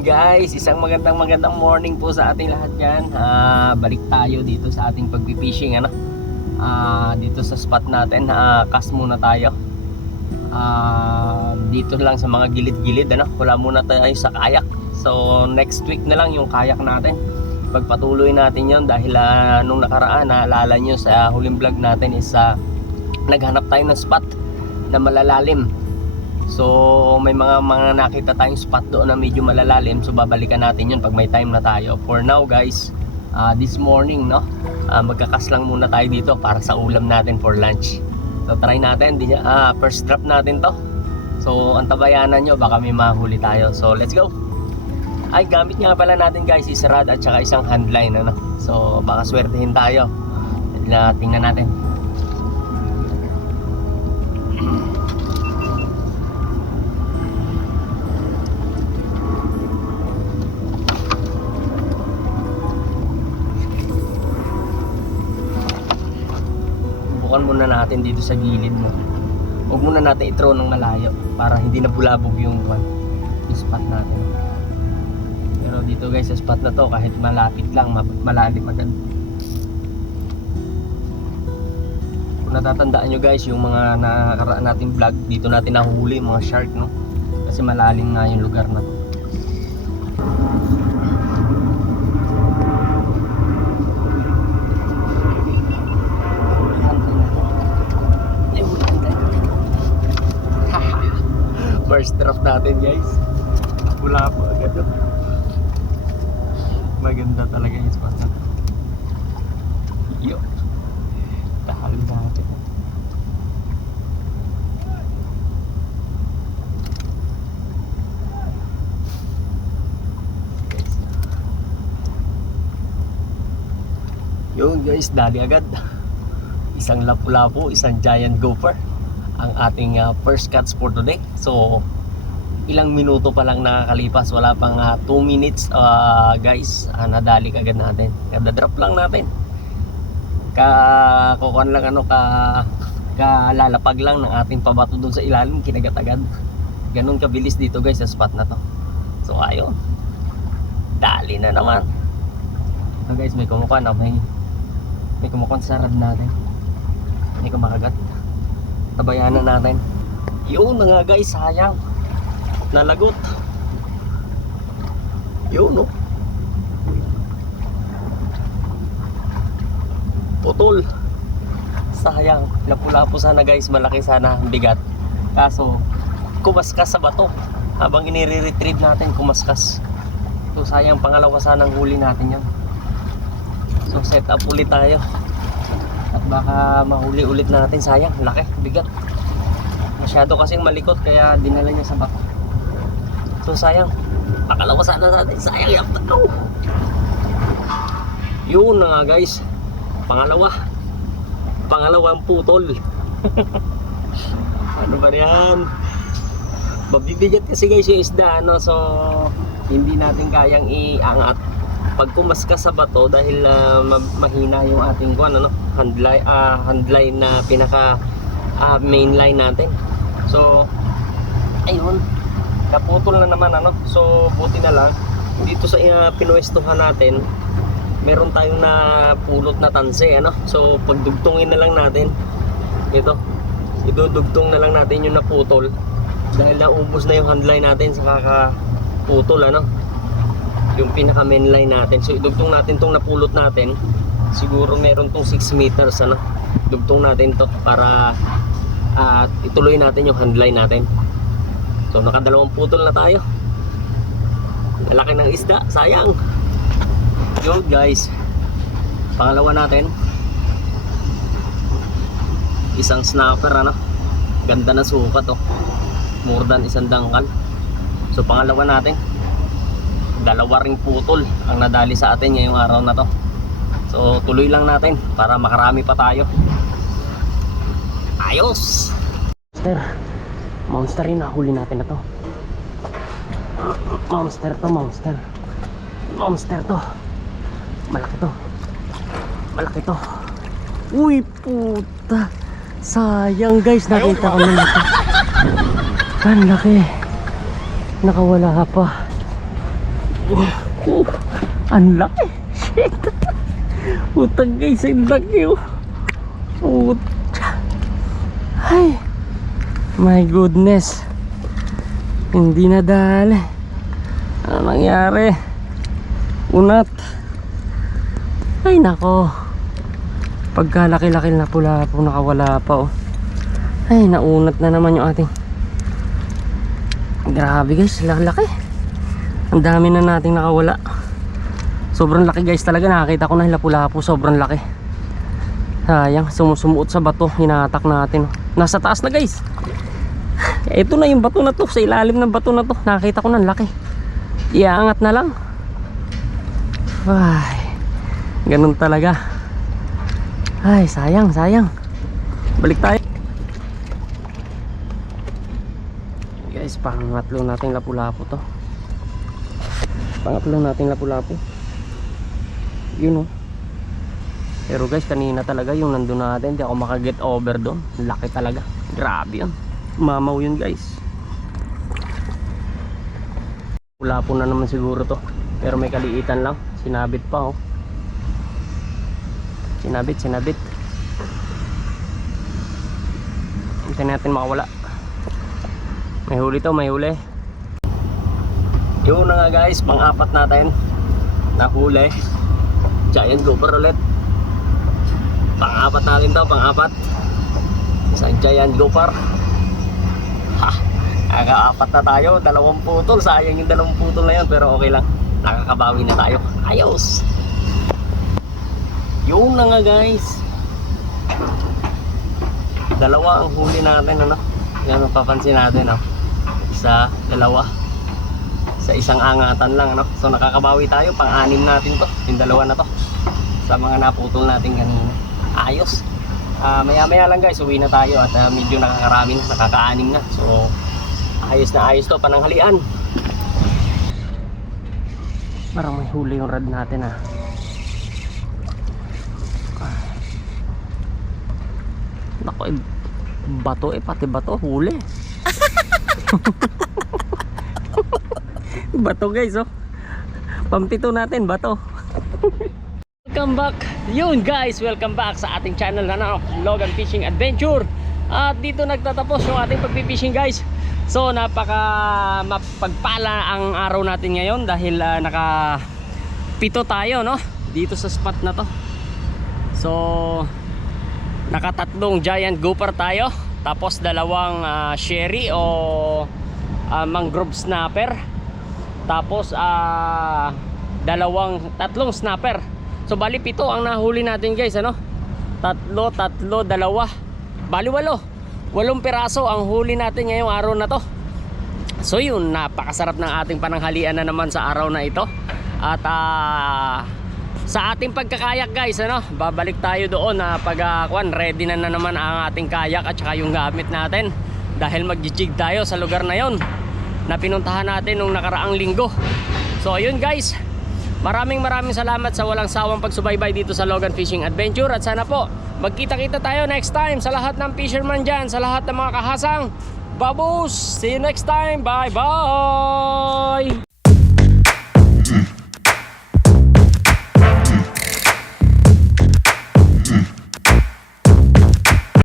Yun guys, isang magandang morning po sa ating lahat yan. Balik tayo dito sa ating pagpipishing dito sa spot natin. Cast muna tayo. Dito lang sa mga gilid-gilid wala muna tayo sa kayak. So next week na lang yung kayak natin. Pagpatuloy natin yon dahil nung nakaraan naalala nyo sa huling vlog natin is naghanap tayo ng spot na malalalim. So may mga nakita tayong spot doon na medyo malalalim. So babalikan natin yun pag may time na tayo. For now guys, this morning magkakas lang muna tayo dito para sa ulam natin for lunch. So try natin, first drop natin to. So antabayanan nyo, baka may mahuli tayo. So let's go. Ay, gamit nga pala natin guys is rod at saka isang handline So baka swertehin tayo. Tingnan natin. Bukan muna natin dito sa gilid mo. Huwag muna natin i-throw ng malayo para hindi na bulabog yung spot natin. Pero dito guys sa spot na to kahit malapit lang, malalim agad. Kung natatandaan nyo guys yung mga nakaraan natin vlog, dito natin nahuli mga shark kasi malalim nga yung lugar na to. First drop natin guys, wala po agad maganda talaga yung spot na yun, tahal natin guys. Yun guys, dali agad isang lapu-lapu, isang giant gopher ang ating first catch for today. So ilang minuto pa lang nakakalipas, wala pang 2 minutes guys, nadali agad natin, kada drop lang natin kukuhan lang kalalapag lang ng ating pabato dun sa ilalim, kinagat agad. Ganun kabilis dito guys sa spot na to. So ayun, dali na naman ito guys. May kumukuha may kumukuha sa rad natin, hindi ko makagat. Tabayanan natin. Yun na nga guys, sayang nalagot. Yun putol, sayang. Lapu-lapu sana guys, malaki sana, bigat. Kaso kumaskas sa bato habang inire-retrieve natin, kumaskas. So sayang, pangalawa sanang huli natin yan. So set up ulit tayo at baka mahuli ulit natin. Sayang, laki, bigat. Masyado kasing malikot kaya dinala niya sa bato. So sayang, pakalawa sana natin. Sayang yung tao. Yun na nga guys, pangalawang putol. Ano ba yan? Mabibigat kasi guys yung isda so hindi natin kayang iangat pag kumaskas sa bato dahil mahina yung ating handline na pinaka main line natin. So ayun, naputol na naman so buti na lang dito sa pinuwestuhan natin meron tayong napulot na tanse so pagdugtungin na lang natin ito, idudugtong na lang natin yung naputol dahil naubos na yung handline natin sa kakaputol yung pinaka main line natin. So idugtong natin tong napulot natin, siguro meron tong 6 meters dugtong natin to para ituloy natin yung handline natin. So nakadalawang putol na tayo, malaki ng isda, sayang. Yun guys, pangalawa natin, isang snapper ganda na sukat more than isang dangkal. So pangalawa natin, dalawa ring putol ang nadali sa atin ngayong araw na to. So tuloy lang natin para makarami pa tayo. Ayos! Monster rin nahuli natin na to. Monster to. Malaki to. Uy puta, sayang guys, nakita ko na ito. Ang laki, nakawala pa. Oh, ang laki. Shit. Utang guys, ang laki oh. Utang. Ay. My goodness. Hindi na dali. Ano nangyari? Unat. Ay nako. Pagkalaki-laki na pula po nakawala pa oh. Ay naunat na naman yung ating. Grabe guys, laki. Ang dami na nating nakawala. Sobrang laki guys talaga. Nakakita ko na lapu-lapu. Sobrang laki. Sayang, sumusumuot sa bato. Hinatak natin. Nasa taas na guys. Ito na yung bato na to. Sa ilalim ng bato na to. Nakakita ko na laki. Iaangat na lang. Ay, ganun talaga. Ay, sayang. Balik tayo. Guys, pangatlo nating lapu-lapu to. Pangatlo nating lapu-lapu. Yun oh. Pero guys, kanina talaga yung nandun natin, hindi ako makaget over doon. Laki talaga. Grabe yan. Mamaw yun guys. Lapu na naman siguro to. Pero may kaliitan lang. Sinabit pa oh. Sinabit. Hintayin natin makawala. May huli to, may huli. Yun na nga guys, pang-apat natin nahuli. Giant gopher ulit. Pang-apat natin to, pang-apat. Isang giant gopher. Ha, nakaka-apat na tayo. 2 putol, sayang yung 2 putol na yun. Pero okay lang, nakakabawi na tayo. Ayos. Yun na nga guys. 2 ang huli natin ano. Yan ang papansin natin oh. 1, 2 sa isang angatan lang no? So nakakabawi tayo, pang-6 natin to. Yung 2 na to sa mga naputol natin kanina. Ayos. Maya maya lang guys, uwi na tayo at medyo nakakarami na, nakaka-6 na. So ayos to, pananghalian. Parang may huli yung rad natin ah. Nako, bato pati bato huli. Bato guys oh. Pampito natin bato. Welcome back. Yun guys, welcome back sa ating channel na Logan Fishing Adventure. At dito nagtatapos yung ating pagpipishing guys. So napaka mapagpala ang araw natin ngayon dahil nakapito tayo no dito sa spot na to. So nakatatlong giant gopher tayo. Tapos 2 sherry o mangrove snapper. Tapos 3 snapper. So bali 7 ang nahuli natin guys ano. 3, 2. Bali 8 piraso ang huli natin ngayong araw na to. So yun, napakasarap ng ating pananghalian na naman sa araw na ito. At sa ating pagkakayak guys ano, babalik tayo doon na ready na naman ang ating kayak at saka yung gamit natin. Dahil mag-jig tayo sa lugar na yon na pinuntahan natin nung nakaraang linggo. So ayun guys, maraming salamat sa walang sawang pagsubaybay dito sa Logan Fishing Adventure. At sana po magkita-kita tayo next time sa lahat ng fisherman dyan, sa lahat ng mga kahasang babus. See you next time, bye bye.